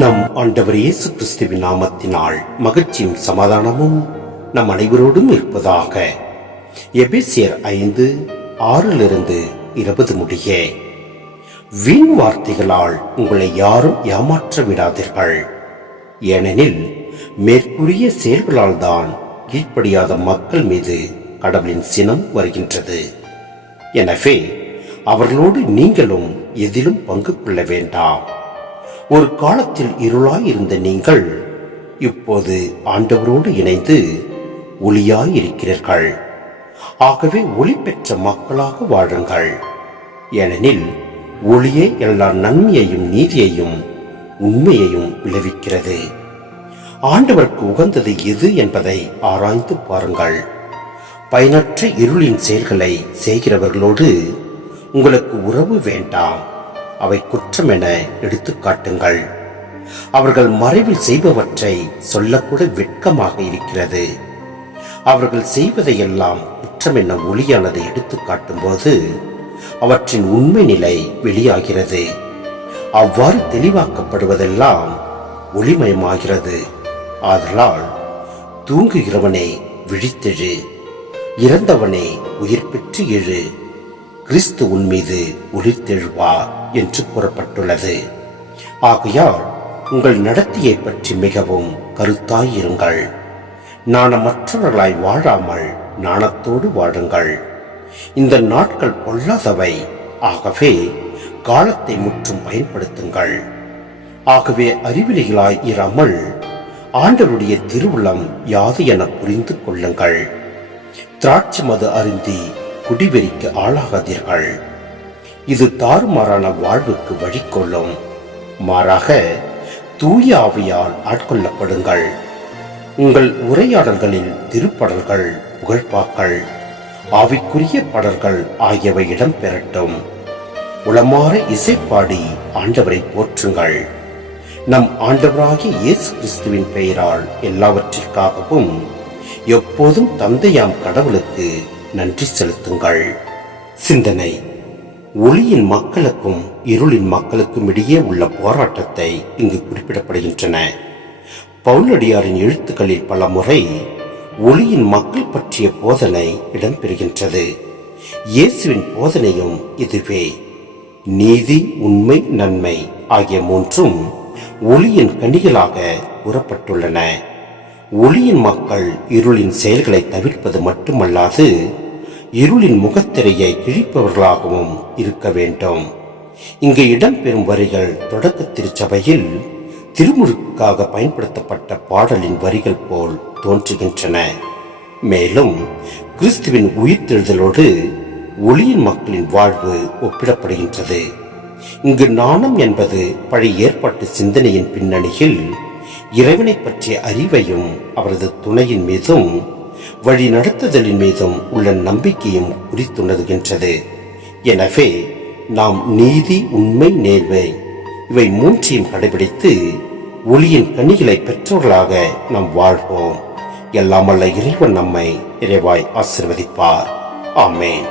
நம் ஆண்டவர் இயேசு கிறிஸ்துவின் நாமத்தினால் மகிழ்ச்சியும் சமாதானமும் நம் அனைவரோடும் இருப்பதாக. எபேசியர் 5:6-20 முடிய. வீண் வார்த்தைகளால் உங்களை யாரும் ஏமாற்ற விடாதீர்கள். ஏனெனில் மேற்கூறிய செயல்களால் தான் கீழ்ப்படியாத மக்கள் மீது கடவுளின் சினம் வருகின்றது. எனவே அவர்களோடு நீங்களும் எதிலும் பங்கு கொள்ள வேண்டாம். ஒரு காலத்தில் இருளாய் இருந்த நீங்கள் இப்போது ஆண்டவரோடு இணைந்து ஒளியாய் இருக்கிறீர்கள். ஆகவே ஒளி பெற்ற மக்களாக வாழுங்கள். ஏனெனில் ஒளியே எல்லா நன்மையையும் நீதியையும் உண்மையையும் விளைவிக்கிறது. ஆண்டவருக்கு உகந்தது எது என்பதை ஆராய்ந்து பாருங்கள். பயனற்ற இருளின் செயல்களை செய்கிறவர்களோடு உங்களுக்கு உறவு வேண்டாம். அவை குற்றம் என எடுத்து காட்டுங்கள். அவர்கள் மறைவில் செய்பவற்றை சொல்லக்கூட வெட்கமாக இருக்கிறது. அவர்கள் செய்வதையெல்லாம் குற்றம் என ஒளியானதை எடுத்து காட்டும் போது அவற்றின் உண்மை நிலை வெளியாகிறது. அவ்வாறு தெளிவாக்கப்படுவதெல்லாம் ஒளிமயமாகிறது. ஆதலால் தூங்குகிறவனே விழித்தெழு, இறந்தவனே உயிர் பெற்று எழு, கிறிஸ்து உன் மீது ஒளித்தெழுவார் என்று கூறப்பட்டுள்ளது. ஆகையால் உங்கள் நடத்தையை பற்றி மிகவும் கருத்தாயிருங்கள். நாணமற்றவர்களாய் வாழாமல் நாணத்தோடு வாழுங்கள். இந்த நாட்கள் பொல்லாதவை. ஆகவே காலத்தை முற்றும் பயன்படுத்துங்கள். ஆகவே அறிவிலிகளாய் இராமல் ஆண்டவருடைய திருவுளம் யாது என புரிந்து கொள்ளுங்கள். திராட்சை மது அருந்தி குடிவெறிக்கு ஆளாகாதீர்கள். இது தாறுமாறான வாழ்வுக்கு வழிகொள்ளும். மாறாக தூய ஆவியால் ஆட்கொள்ளப்படுங்கள். உங்கள் உரையாடல்களில் திருப்படல்கள், புகழ்பாக்கள், ஆவிக்குரிய பாடல்கள் ஆகியவை இடம்பெறட்டும். உளமாற இசைப்பாடி ஆண்டவரை போற்றுங்கள். நம் ஆண்டவராகிய இயேசு கிறிஸ்துவின் பெயரால் எல்லாவற்றிற்காகவும் எப்போதும் தந்தையாம் கடவுளுக்கு நன்றி செலுத்துங்கள். சிந்தனை: ஒளியின் மக்களுக்கும் இருளின் மக்களுக்கும் இடையே உள்ள போராட்டத்தை இங்கு குறிப்பிடப்படுகின்றன. பவுலடியாரின் எழுத்துக்களில் பல முறை ஒளியின் மக்கள் பற்றிய போதனை இடம்பெறுகின்றது. இயேசுவின் போதனையும் இதுவே. நீதி, உண்மை, நன்மை ஆகிய மூன்றும் ஒளியின் கனிகளாக கூறப்பட்டுள்ளன. ஒளியின் மக்கள் இருளின் செயல்களை தவிர்ப்பது மட்டுமல்லாது இருளின் முகத்திரையை கிழிப்பவர்களாகவும் இருக்க வேண்டும். இங்கு இடம்பெறும் வரிகள் தொடக்க திருச்சபையில் திருமுழுக்காக பயன்படுத்தப்பட்ட பாடலின் வரிகள் போல் தோன்றுகின்றன. மேலும் கிறிஸ்துவின் உயிர்த்தெழுதலோடு ஒளியின் மக்களின் வாழ்வு ஒப்பிடப்படுகின்றது. இங்கு நாணம் என்பது பழைய ஏற்பாட்டு சிந்தனையின் பின்னணியில் இறைவனை பற்றிய அறிவையும் அவரது துணையின் மீதும் வழி நடத்துதலின் மீதும் உள்ள நம்பிக்கையும் குறித்துணர்கின்றது. எனவே நாம் நீதி, உண்மை, நேர்மை இவை மூன்றையும் கடைபிடித்து ஒளியின் கனிகளை பெற்றவர்களாக நாம் வாழ்வோம். எல்லாம் வல்ல இறைவன் நம்மை நிறைவாய் ஆசீர்வதிப்பார். ஆமென்.